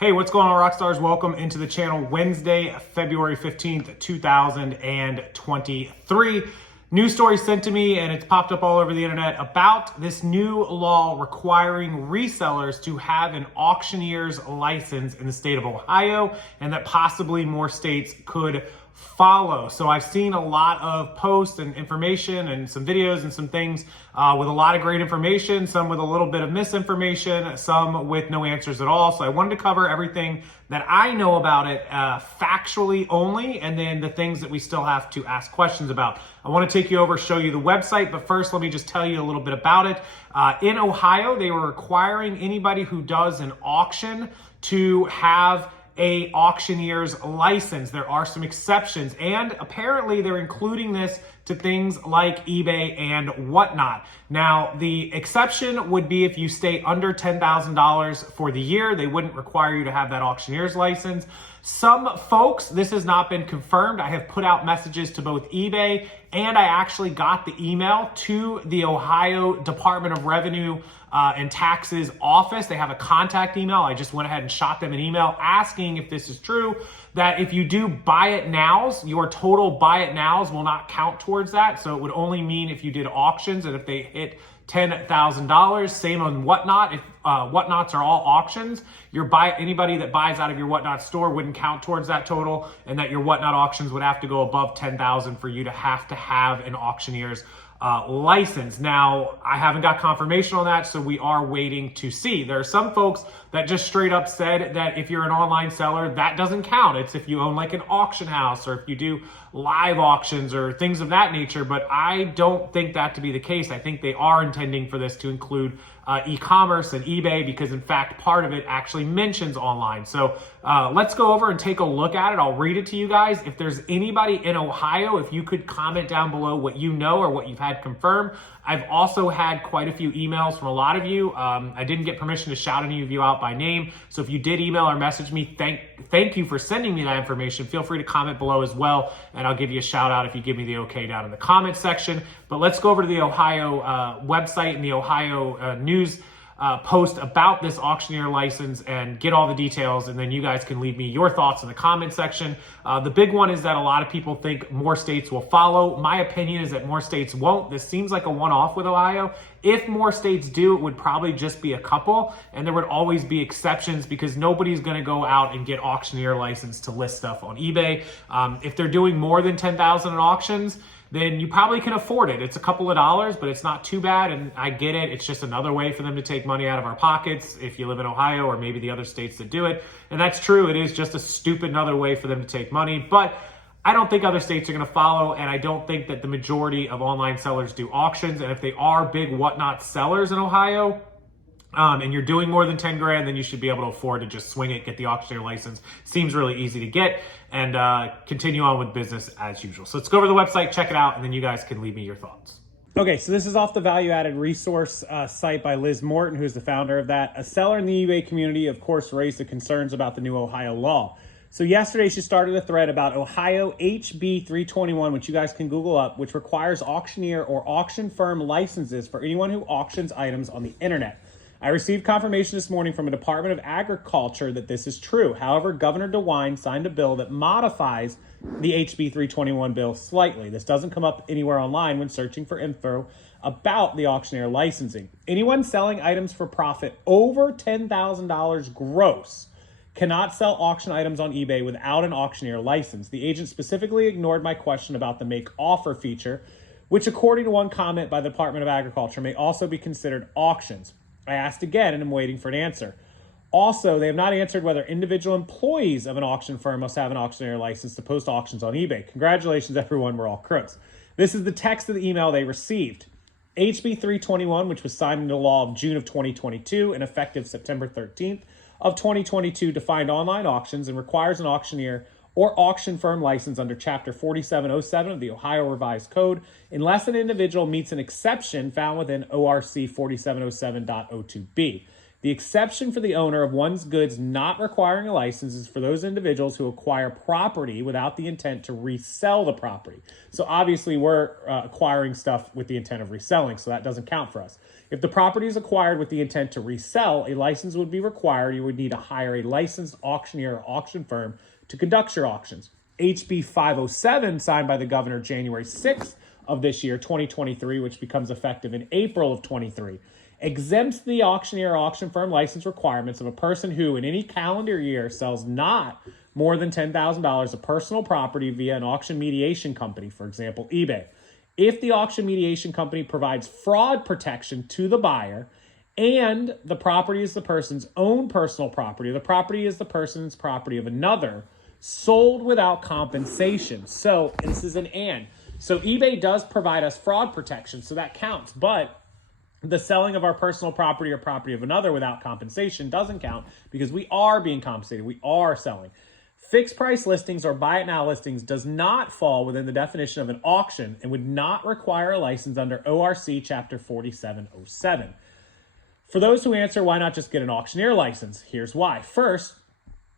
Hey, what's going on, Rockstars? Welcome into the channel. Wednesday, February 15th, 2023. News story sent to me, and it's popped up all over the internet about this new law requiring resellers to have an auctioneer's license in the state of Ohio, and that possibly more states could follow. So I've seen a lot of posts and information and some videos and some things with a lot of great information, some with a little bit of misinformation, some with no answers at all. So I wanted to cover everything that I know about it factually only, and then the things that we still have to ask questions about. I want to take you over, show you the website, but first let me just tell you a little bit about it. In Ohio, they were requiring anybody who does an auction to have a auctioneer's license. There are some exceptions, and apparently they're including this to things like eBay and whatnot. Now, the exception would be if you stay under $10,000 for the year. They wouldn't require you to have that auctioneer's license. Some folks, this has not been confirmed. I have put out messages to both eBay, and I actually got the email to the Ohio Department of Revenue and Taxes office. They have a contact email. I just went ahead and shot them an email asking if this is true, that if you do buy it nows, your total buy it nows will not count towards that. So it would only mean if you did auctions, and if they hit $10,000, same on Whatnot. If Whatnots are all auctions, anybody that buys out of your Whatnot store wouldn't count towards that total, and that your Whatnot auctions would have to go above 10,000 for you to have an auctioneer's license. Now, I haven't got confirmation on that, so we are waiting to see. There are some folks that just straight up said that if you're an online seller, that doesn't count. It's if you own like an auction house, or if you do live auctions or things of that nature, but I don't think that to be the case. I think they are intending for this to include e-commerce and eBay, because in fact, part of it actually mentions online. So let's go over and take a look at it. I'll read it to you guys. If there's anybody in Ohio, if you could comment down below what you know or what you've had confirmed. I've also had quite a few emails from a lot of you. I didn't get permission to shout any of you out by name. So if you did email or message me, thank you for sending me that information. Feel free to comment below as well, and I'll give you a shout out if you give me the okay down in the comment section. But let's go over to the Ohio website and the Ohio news post about this auctioneer license and get all the details, and then you guys can leave me your thoughts in the comment section. The big one is that a lot of people think more states will follow. My opinion is that more states won't. This seems like a one-off with Ohio. If more states do, it would probably just be a couple, and there would always be exceptions, because nobody's going to go out and get auctioneer license to list stuff on eBay. If they're doing more than 10,000 in auctions, then you probably can afford it. It's a couple of dollars, but it's not too bad, and I get it. It's just another way for them to take money out of our pockets if you live in Ohio, or maybe the other states that do it. And that's true. It is just a stupid another way for them to take money, but I don't think other states are going to follow, and I don't think that the majority of online sellers do auctions. And if they are big Whatnot sellers in Ohio, and you're doing more than 10 grand, then you should be able to afford to just swing it, get the auctioneer license. Seems really easy to get, and continue on with business as usual. So let's go over to the website, check it out, and then you guys can leave me your thoughts. Okay, so this is off the Value Added Resource site by Liz Morton, who's the founder of that. A seller in the eBay community, of course, raised the concerns about the new Ohio law. So yesterday she started a thread about Ohio HB 321, which you guys can Google up, which requires auctioneer or auction firm licenses for anyone who auctions items on the internet. I received confirmation this morning from a Department of Agriculture that this is true. However, Governor DeWine signed a bill that modifies the HB 321 bill slightly. This doesn't come up anywhere online when searching for info about the auctioneer licensing. Anyone selling items for profit over $10,000 gross cannot sell auction items on eBay without an auctioneer license. The agent specifically ignored my question about the make offer feature, which according to one comment by the Department of Agriculture may also be considered auctions. I asked again, and I'm waiting for an answer. Also, they have not answered whether individual employees of an auction firm must have an auctioneer license to post auctions on eBay. Congratulations, everyone. We're all crooks. This is the text of the email they received. HB 321, which was signed into law of June of 2022 and effective September 13th of 2022, defined online auctions and requires an auctioneer or auction firm license under Chapter 4707 of the Ohio Revised Code unless an individual meets an exception found within ORC 4707.02b. The exception for the owner of one's goods not requiring a license is for those individuals who acquire property without the intent to resell the property. So obviously we're acquiring stuff with the intent of reselling, so that doesn't count for us. If the property is acquired with the intent to resell, a license would be required. You would need to hire a licensed auctioneer or auction firm to conduct your auctions. HB 507, signed by the governor January 6th of this year, 2023, which becomes effective in April of 23, exempts the auctioneer or auction firm license requirements of a person who in any calendar year sells not more than $10,000 of personal property via an auction mediation company, for example, eBay. If the auction mediation company provides fraud protection to the buyer and the property is the person's own personal property, the property is the person's property of another, sold without compensation. So this is an and. So eBay does provide us fraud protection, so that counts, but the selling of our personal property or property of another without compensation doesn't count because we are being compensated. We are selling. Fixed price listings or buy it now listings does not fall within the definition of an auction and would not require a license under ORC Chapter 4707. For those who answer, why not just get an auctioneer license? Here's why. First,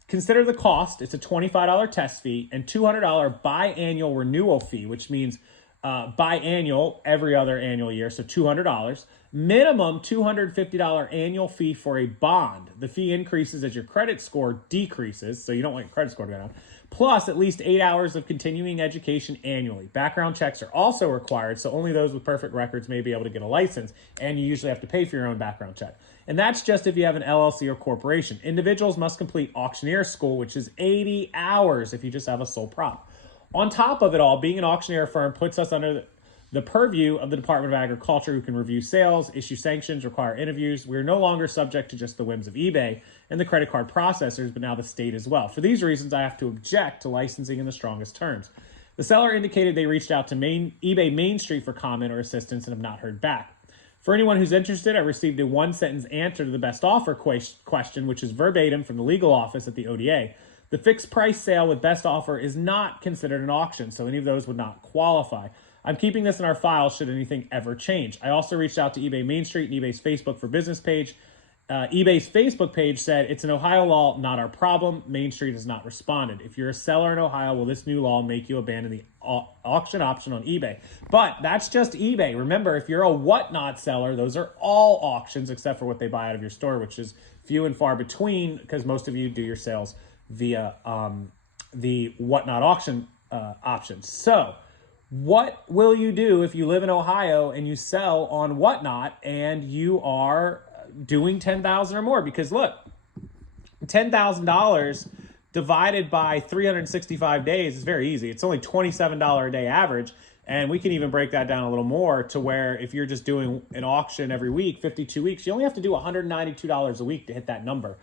consider the cost. It's a $25 test fee and $200 biannual renewal fee, which means biannual every other annual year, so $200. Minimum $250 annual fee for a bond. The fee increases as your credit score decreases, so you don't want your credit score to go down. Plus at least 8 hours of continuing education annually. Background checks are also required, so only those with perfect records may be able to get a license, and you usually have to pay for your own background check. And that's just if you have an LLC or corporation. Individuals must complete auctioneer school, which is 80 hours if you just have a sole prop. On top of it all, being an auctioneer firm puts us under the purview of the Department of Agriculture, who can review sales, issue sanctions, require interviews. We are no longer subject to just the whims of eBay and the credit card processors, but now the state as well. For these reasons, I have to object to licensing in the strongest terms. The seller indicated they reached out to eBay Main Street for comment or assistance and have not heard back. For anyone who's interested, I received a one-sentence answer to the best offer question, which is verbatim from the legal office at the ODA. The fixed price sale with best offer is not considered an auction, so any of those would not qualify. I'm keeping this in our file should anything ever change. I also reached out to eBay Main Street and eBay's Facebook for Business page. eBay's Facebook page said, it's an Ohio law, not our problem. Main Street has not responded. If you're a seller in Ohio, will this new law make you abandon the auction option on eBay? But that's just eBay. Remember, if you're a whatnot seller, those are all auctions except for what they buy out of your store, which is few and far between because most of you do your sales via the whatnot auction options. So what will you do if you live in Ohio and you sell on whatnot and you are doing $10,000 or more? Because look, $10,000 divided by 365 days is very easy. It's only $27 a day average. And we can even break that down a little more to where if you're just doing an auction every week, 52 weeks, you only have to do $192 a week to hit that number.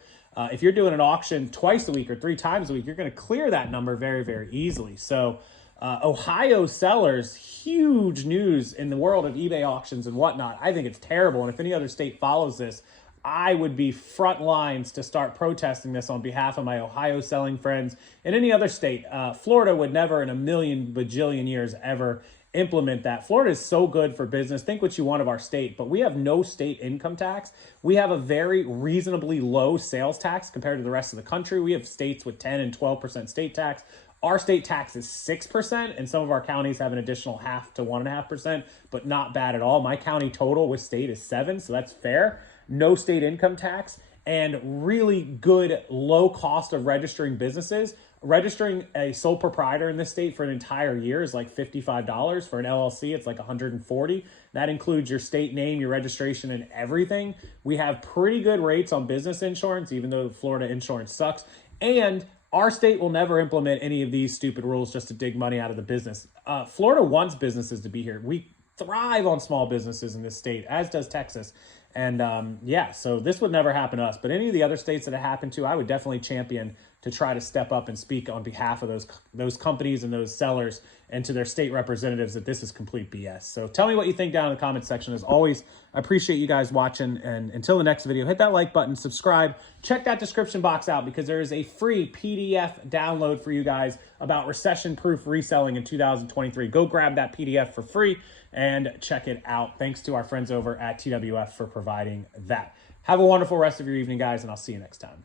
If you're doing an auction twice a week or 3 times a week, you're going to clear that number very, very easily. So Ohio sellers, huge news in the world of eBay auctions and whatnot. I think it's terrible. And if any other state follows this, I would be front lines to start protesting this on behalf of my Ohio selling friends and any other state. Florida would never in a million bajillion years ever implement that. Florida is so good for business. Think what you want of our state, but we have no state income tax. We have a very reasonably low sales tax compared to the rest of the country. We have states with 10 and 12% state tax. Our state tax is 6%, and some of our counties have an additional 0.5 to 1.5%, but not bad at all. My county total with state is 7, so that's fair. No state income tax, and really good low cost of registering businesses. Registering a sole proprietor in this state for an entire year is like $55. For an LLC, it's like $140. That includes your state name, your registration, and everything. We have pretty good rates on business insurance, even though Florida insurance sucks. And our state will never implement any of these stupid rules just to dig money out of the business. Florida wants businesses to be here. We thrive on small businesses in this state, as does Texas. And yeah, so this would never happen to us. But any of the other states that it happened to, I would definitely champion to try to step up and speak on behalf of those companies and those sellers and to their state representatives that this is complete BS. So tell me what you think down in the comments section. As always, I appreciate you guys watching. And until the next video, hit that like button, subscribe, check that description box out because there is a free PDF download for you guys about recession-proof reselling in 2023. Go grab that PDF for free and check it out. Thanks to our friends over at TWF for providing that. Have a wonderful rest of your evening, guys, and I'll see you next time.